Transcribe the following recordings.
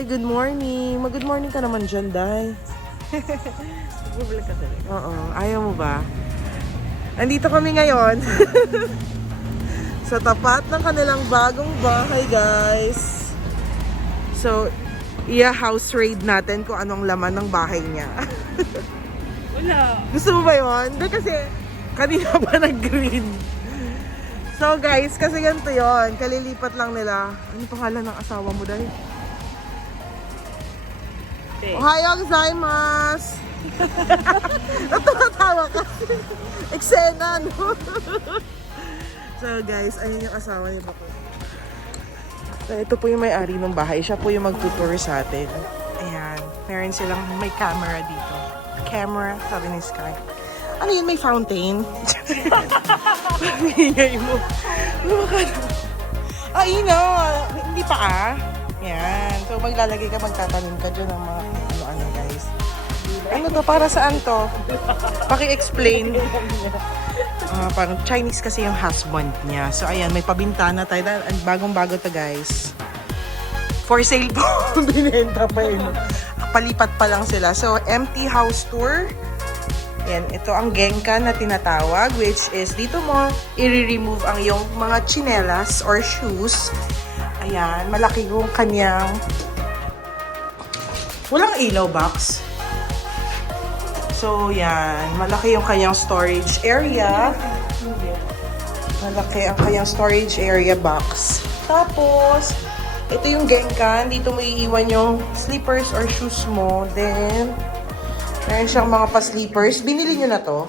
Day, good morning. Mag-good morning ka naman dyan, Day. Bubalik ka talaga. Oo, ayaw mo ba? Nandito kami ngayon. Sa tapat ng kanilang bagong bahay, guys. So, house raid natin kung anong laman ng bahay niya. Wala. Gusto mo ba yun? Hindi kasi kanina pa nag-green. So guys, kasi ganito yun. Kalilipat lang nila. Ano pangalan ng asawa mo, Day? Ohayo gozaimasu! Natatawa ka. Eksena, no? So guys, ayun yung asawa niya po. So ito po yung may-ari ng bahay. Siya po yung mag-tutor sa atin. Ayan. Meron silang may camera dito. Camera, sabi ni Sky. Ano yun? May fountain? Hingay mo. Hindi pa ah. Yan. So maglalagay ka, magtatanim ka dyan ng mga ano-ano guys. Ano to? Para saan to? Paki-explain. Parang Chinese kasi yung husband niya. So ayan, may pabintana tayo. Bagong-bago to guys. For sale po. Binenta pa yun. Palipat pa lang sila. So empty house tour. Yan, ito ang genka na tinatawag, which is dito mo i-remove ang iyong mga chinelas or shoes. Ayan, malaki yung kanyang walang ilaw box. So, yan, malaki yung kanyang storage area. Malaki ang kanyang storage area box. Tapos, ito yung genka. Dito mo iiwan yung slippers or shoes mo. Then, meron siyang mga pa-sleepers. Binili nyo na to?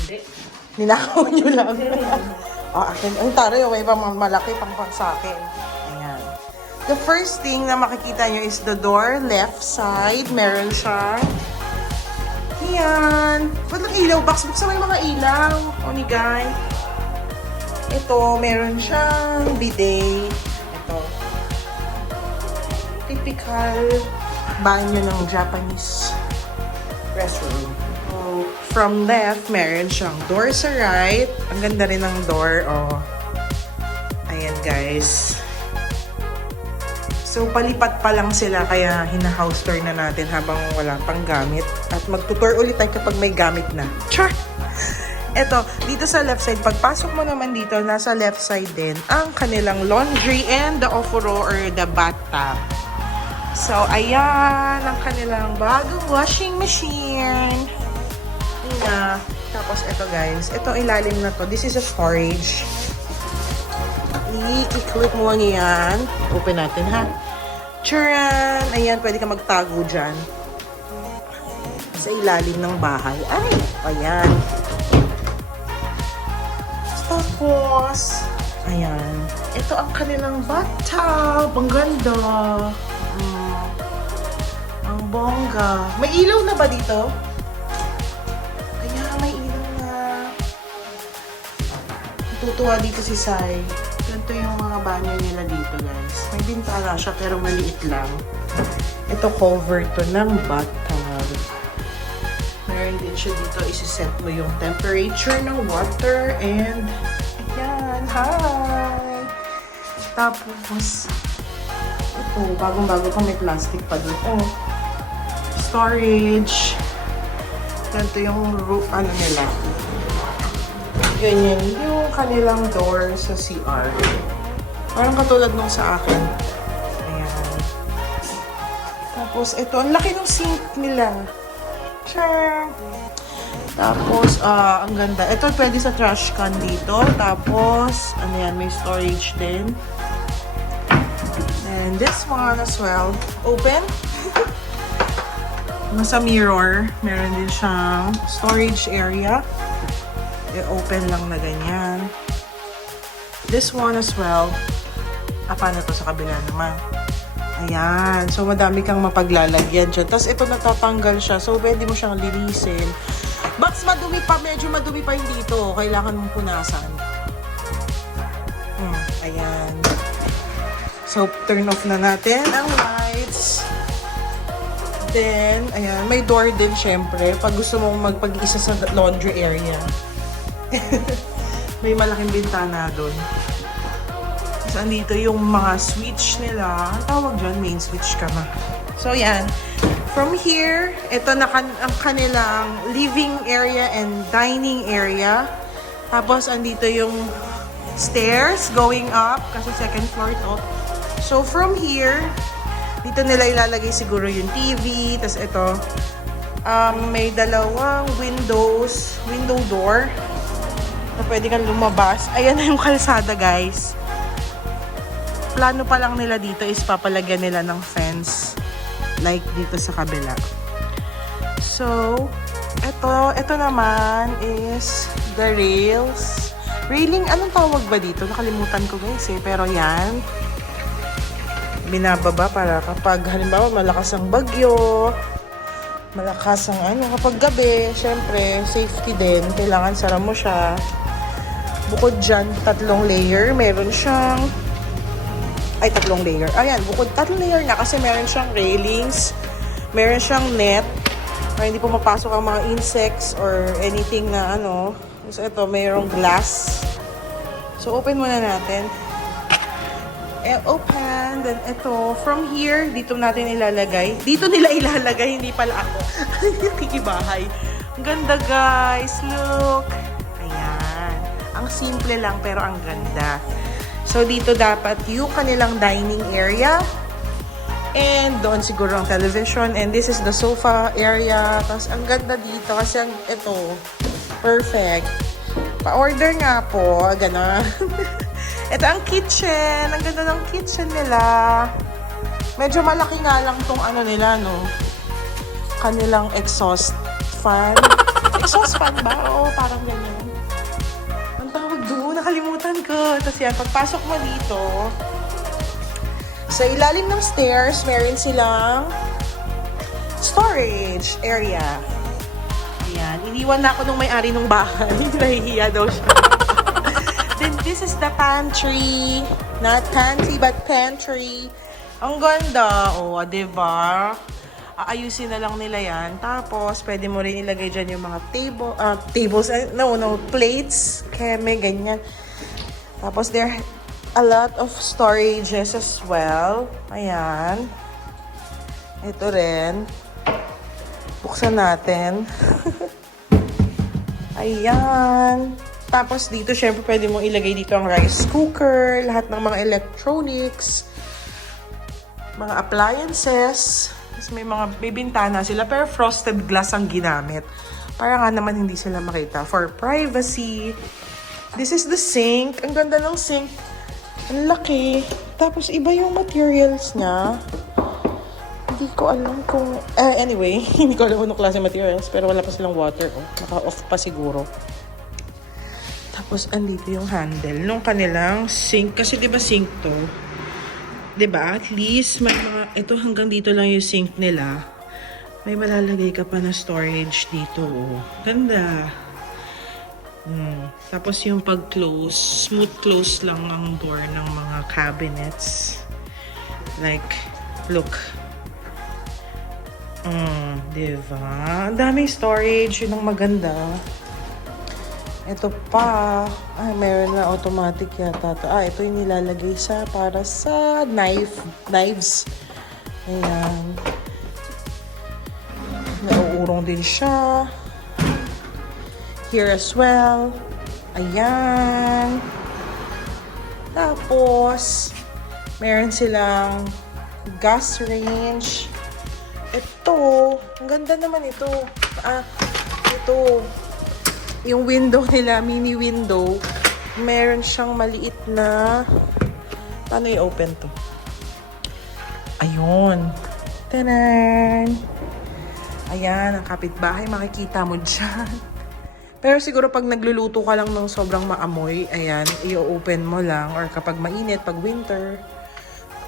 Hindi. Ninakaw nyo lang. Akin. Ang taray, may pa malaki pang sa akin. Ayan. The first thing na makikita nyo is the door, left side. Meron siyang yan. Walang ilaw box. Buksan mo yung mga ilaw. Onigay. Ito, meron siyang bidet. Ito. Typical banyo ng Japanese restroom. So, from left, meron siyang door sa right. Ang ganda rin ng door. Oh. Ayan, guys. So, palipat pa lang sila kaya hina-house tour na natin habang wala pang gamit. At mag-tutor ulit tayo kapag may gamit na. Char! Eto, dito sa left side, pagpasok mo naman dito, nasa left side din, ang kanilang laundry and the ofuro or the bathtub. So, ayan ang kanilang bagong washing machine. Tapos, ito guys. Ito ilalim na to. This is a storage. I-click mo lang yan. Open natin, ha? Tcharan! Ayan, pwede ka magtago dyan. Sa ilalim ng bahay. Ay! Ayan. Tapos, ayan. Ito ang kanilang bathtub. Ang ganda. Ang bongga. May ilaw na ba dito? Ayan, may ilaw na. Tutuwa dito si Sai. Ganito yung mga banyo nila dito, guys. May bintana siya, pero maliit lang. Ito, cover to ng bathtub. Meron din siya dito. Isi-set mo yung temperature ng water. And, ayan, hi! Tapos, ito, bagong-bago pa, may plastic pa doon. Oh, storage. Ganito yung roof, ano nila. Ganyan yung kanilang door sa CR. Parang katulad nung sa akin. Ayan. Tapos, ito, ang laki ng sink nila. Sure. Tapos, ang ganda. Ito, pwede sa trash can dito. Tapos, ano yan, may storage din. And this one as well. Open. Nasa mirror, meron din siyang storage area. I-open lang na ganyan. This one as well. Paano to sa kabila naman? Ayan. So, madami kang mapaglalagyan dyan. Tapos, ito natatanggal siya. So, pwede mo siyang linisin. But, madumi pa. Medyo madumi pa yung dito. Kailangan mong punasan. Ayan. So, turn off na natin ang lights. Then, ayan. May door din, syempre. Pag gusto mong magpag-isa sa laundry area. May malaking bintana doon. Tapos andito yung mga switch nila. Ang tawag dyan, main switch ka na. So yan. From here, ito na ang kanilang living area and dining area. Tapos andito yung stairs going up kasi second floor to. So from here, dito nila ilalagay siguro yung TV. Tapos ito, may dalawang window door na pwede kang lumabas. Ayan na yung kalsada, guys. Plano pa lang nila dito is papalagyan nila ng fence like dito sa kabila. So, ito naman is the rails. Railing, anong tawag ba dito? Nakalimutan ko, guys, eh. Pero yan, binababa para kapag halimbawa malakas ang bagyo, malakas ang kapag gabi, syempre, safety din. Kailangan sara mo siya. Bukod dyan, 3 layer. Meron siyang 3 layer. Ayan, bukod 3 layer na kasi meron siyang railings, meron siyang net para hindi pumapasok ang mga insects or anything na So, ito, mayroong glass. So, open muna natin. Open. Then, ito, from here, dito natin ilalagay. Dito nila ilalagay, hindi pala ako. Kikibahay. Ang ganda, guys. Look. Ayan. Ang simple lang, pero ang ganda. So, dito dapat yung kanilang dining area. And doon siguro ang television. And this is the sofa area. Tapos, ang ganda dito kasi ito, perfect. Pa-order nga po. Gano'n. Ito ang kitchen. Ang ganda ng kitchen nila. Medyo malaki nga lang tong nila, no? Kanilang exhaust fan. Exhaust fan ba? Oo, parang ganyan. Nakalimutan ko. Tapos yan, pagpasok mo dito, sa ilalim ng stairs, meron silang storage area. Ayan. Iniwan na ako nung may-ari ng bahay. Nahihiya daw siya. Then, this is the pantry. Not pantry, but pantry. Ang ganda. O, diba? Aayusin na lang nila yan. Tapos, pwede mo rin ilagay dyan yung mga plates. Keme, ganyan. Tapos, there are a lot of storages as well. Ayan. Ito rin. Buksan natin. Ayan. Tapos, dito, syempre, pwede mo ilagay dito ang rice cooker, lahat ng mga electronics, mga appliances. May bintana sila pero frosted glass ang ginamit. Para nga naman hindi sila makita. For privacy. This is the sink. Ang ganda ng sink. Ang laki. Tapos iba yung materials niya. Hindi ko alam kung... anyway, hindi ko alam kung klase materials. Pero wala pa silang water. Naka-off pa siguro. Tapos andito yung handle nung kanilang sink. Kasi diba sink to? Diba? At least, may mga, ito hanggang dito lang yung sink nila. May malalagay ka pa na storage dito. Oh. Ganda. Tapos yung pag-close, smooth close lang ang door ng mga cabinets. Like, look. Diba? Ang daming storage. Yun ang maganda. Ito pa. Meron na automatic yata to. Ito yung nilalagay para sa knives. Ayan. Nauurong din siya. Here as well. Ayan. Tapos, meron silang gas range. Ito. Ang ganda naman ito. Ito. Yung window nila, mini window, meron siyang maliit na... Paano i-open to? Ayun. Tanan! Ayan, ang kapitbahay, makikita mo dyan. Pero siguro pag nagluluto ka lang ng sobrang maamoy, ayan, i-open mo lang. Or kapag mainit, pag winter.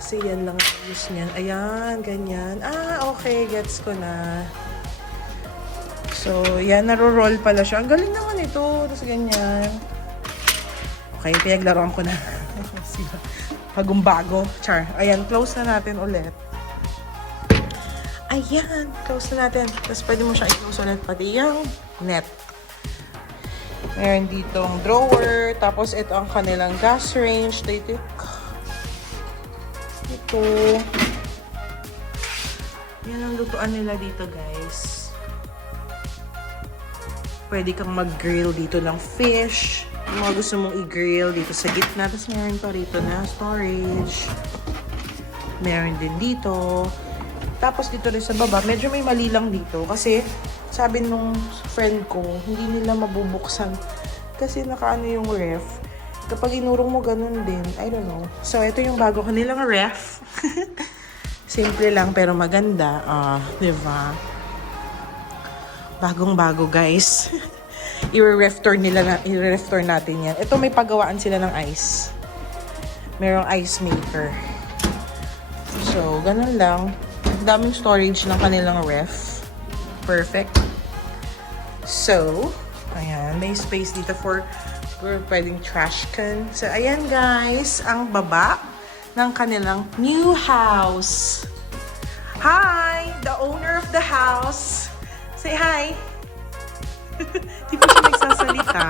Kasi yan lang use niyan. Ayan, ganyan. Okay, gets ko na. So, yan, naro-roll pala siya. Ang galing naman ito. Tapos ganyan. Okay, pinaglaruan ko na. Bagong-bago. Char. Ayan, close na natin ulit. Ayan, close na natin. Tapos pwede mo siya i-close ulit pati yung net. Meron ditong drawer. Tapos ito ang kanilang gas range. Ito. Yan ang lutuan nila dito, guys. Pwede kang mag-grill dito ng fish. Kung mga gusto mong i-grill dito sa gitna. Tapos meron pa rito na storage. Meron din dito. Tapos dito rin sa baba, medyo may mali lang dito. Kasi sabi nung friend ko, hindi nila mabubuksan. Kasi nakaano yung ref. Kapag inurong mo, ganun din. I don't know. So, ito yung bago kanilang ref. Simple lang, pero maganda. Diba? Bagong-bago, guys. I-reftor natin yan. Ito, may pagawaan sila ng ice. Merong ice maker. So, ganun lang. Daming storage ng kanilang ref. Perfect. So, ayan. May space dito for pwedeng trash can. So, ayan guys. Ang baba ng kanilang new house. Hi! The owner of the house. Say hi! Di pa siya nagsasalita.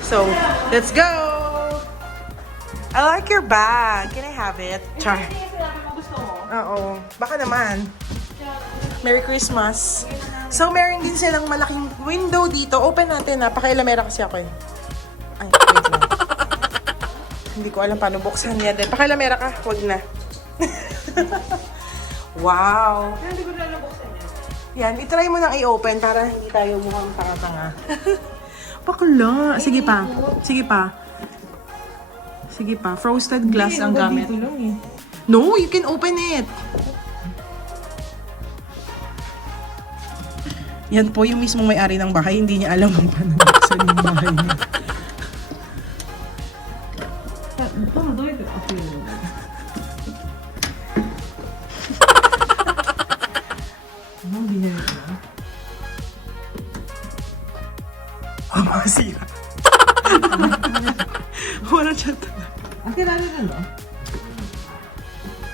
So, let's go! I like your bag. Can I have it? Char. Oo. Baka naman. Merry Christmas. So, meron din silang malaking window dito. Open natin na. Pakailamera kasi ako eh. Ay, wait lang. Hindi ko alam paano buksan yan. Pakailamera ka. Huwag na. Wow. Hindi ko na alam buksan yan. Yan. Itry mo nang i-open para hindi tayo mukhang tanga-tanga. Bakla. Sige pa. Sige pa. Sige pa. Frosted glass ang gamit. No, you can open it. Yan po yung mismong may-ari ng bahay. Hindi niya alam kung paano buksan yung bahay niya. Anong binili ko? Masira. Wala chat. Ang kilala na, no?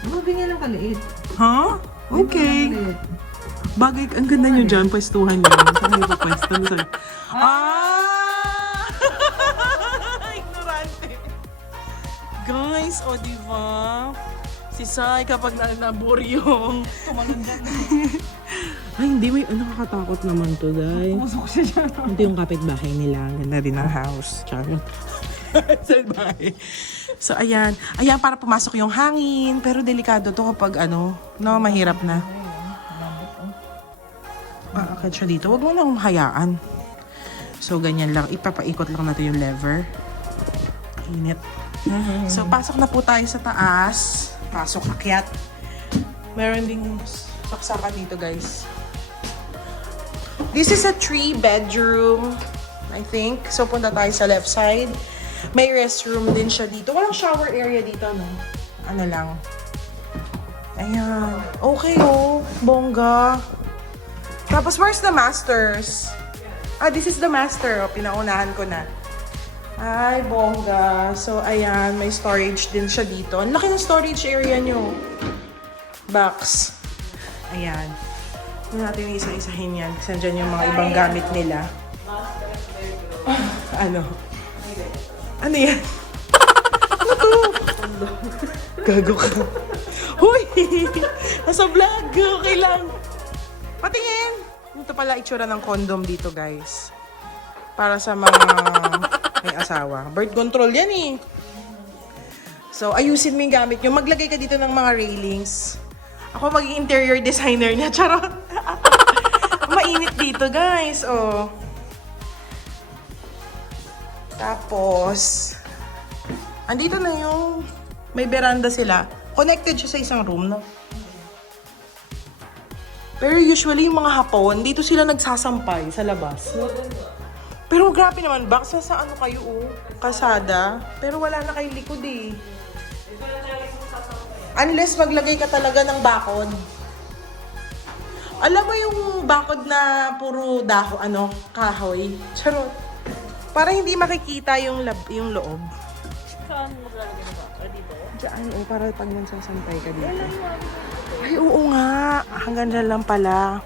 Mabingin lang kaliit. Huh? Okay. Bagay, ang ganda nyo dyan, pwestuhan nyo. Saan nyo pwesto? Ah! Ignorante. Guys, o diba? Si Sai kapag nabore yung... Ay, hindi. May nakakatakot naman to, guys. Pumusok siya dyan. Ito yung kapitbahay nila. Ang ganda din ng house. Charot. Sa bahay. So, ayan. Ayan, para pumasok yung hangin. Pero delikado to kapag mahirap na. Akad siya dito. Huwag mo na hayaan. So, ganyan lang. Ipapaikot lang natin yung lever. Init. So, pasok na po tayo sa taas. Pasok, akyat. Meron ding saksakan dito, guys. This is a 3-bedroom, I think. So, punta tayo sa left side. May restroom din siya dito. Walang shower area dito, no? Ano lang. Ayan. Okay, oh. Bongga. Tapos, where's the masters? Ah, this is the master. Oh, pinaunahan ko na. Ay, bongga. So, ayan. May storage din siya dito. Ang laki ng storage area nyo. Box. Ayan. Hindi natin isa-isahin yan. Kasi andyan yung mga ibang gamit nila. Ano? Ano yan? Ano to? Gago ka. Huy! Nasa vlog. Okay lang. Patingin! Ito pala itsura ng condom dito, guys. Para sa mga may asawa. Birth control yan eh. So, ayusin mo yung gamit nyo. Maglagay ka dito ng mga railings. Ako maging interior designer niya. Charot! Mainit dito, guys. Oh. Tapos, andito na yung may veranda sila. Connected siya sa isang room, no? Pero usually, yung mga Hapon, dito sila nagsasampay sa labas. Pero grabe naman, box sa ano kayo, oh. Kasada. Pero wala na kayong likod, eh. Unless maglagay ka talaga ng bakod. Alam mo yung bakod na puro kahoy. Charot. Para hindi makikita yung loob. Saan mo maglalagay na ba? Dito? Diyan, para pag nagsasampay ka dito. Ay, oo nga. Hanggang dyan lang pala.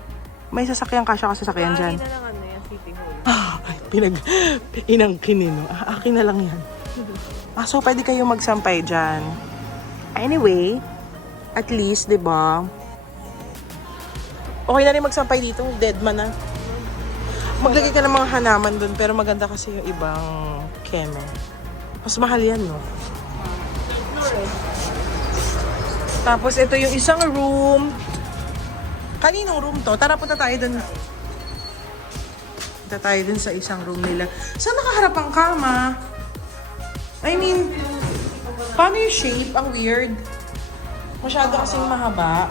May sasakyan ka siya kasi sasakyan dyan. Na lang yan, City Hall. inangkin no? Akin na lang yan. So pwede kayo magsampay dyan. Anyway, at least, di ba? Okay na rin magsampay dito. Dead man na. Maglagay ka ng mga hanaman dun, pero maganda kasi yung ibang keme. Mas mahal yan, no? Tapos ito yung isang room. Kaninong room to? Tara, punta tayo dun. Punta tayo dun sa isang room nila. Saan nakaharap ang kama? I mean, paano yung shape? Ang weird. Masyado kasing mahaba.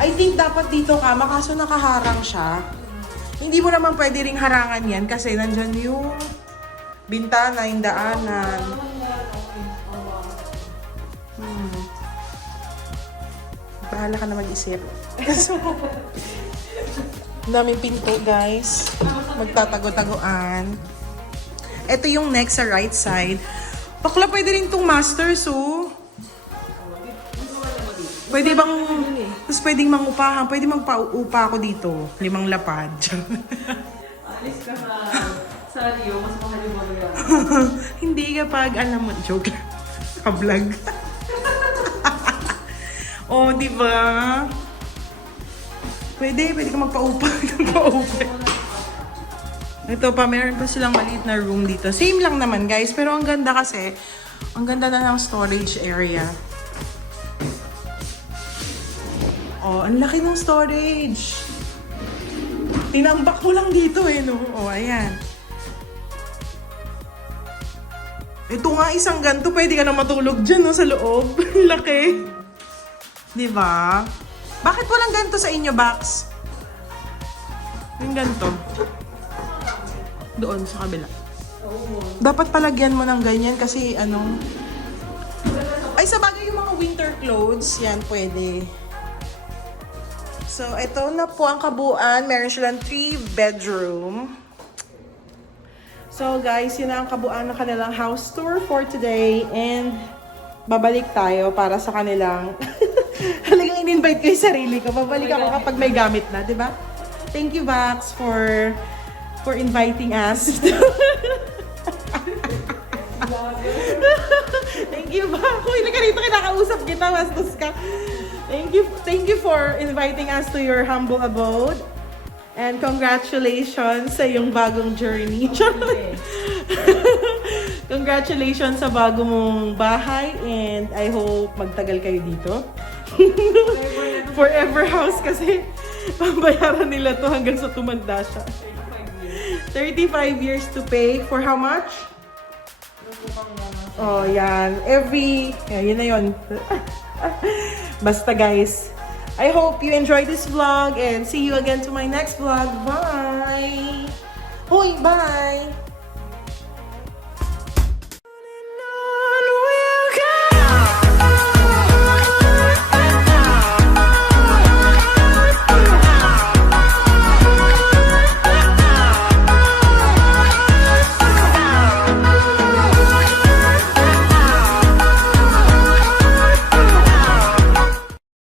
I think dapat dito kama kaso nakaharang siya. Hindi mo naman pwede ring harangan yan kasi nandyan yung bintana, yung daanan. Bahala ka na mag-isip. Daming pinto, guys. Magtatago-taguan. Ito yung next sa right side. Bakla, pwede rin itong masters, oh. Pwede bang... Tapos pwedeng mangupahan. Pwede magpaupa ako dito. 5 lapad. Alis ka na. Sorry, mas mahal yung mga Hindi kapag, alam mo, joke lang. Ka-vlog. Oh, di ba? Pwede ka magpaupa. Ito pa, meron pa silang maliit na room dito. Same lang naman, guys. Pero ang ganda kasi, ang ganda na ng storage area. Oh, ang laki ng storage. Tinambak mo lang dito eh, no? Oh, ayan. Ito nga, isang ganto. Pwede ka na matulog dyan, no? Sa loob. Laki. Diba? Bakit walang ganto sa inyo, Bax? Yung ganto. Doon, sa kabila. Dapat palagyan mo ng ganyan kasi ano... Ay, sa bagay yung mga winter clothes, yan, pwede. So, ito na po ang kabuuan. Meron silang 3 bedroom. So, guys, yun na ang kabuuan ng kanilang house tour for today. And, babalik tayo para sa kanilang... Halagang in-invite ko yung sarili ko. Babalik ako kapag may gamit na, di ba? Thank you, Vax, for inviting us. Thank you, Vax. Kung hindi ka rito, kinakausap kita, bastos ka. Thank you for inviting us to your humble abode. And congratulations sa iyong bagong journey. Congratulations sa bago mong bahay and I hope magtagal kayo dito. Forever house kasi pambayaran nila to hanggang sa tumanda siya. 35 years to pay for how much? Oh, yan. Yun na yun. Basta guys, I hope you enjoyed this vlog and see you again to my next vlog. Bye! Hoy, bye!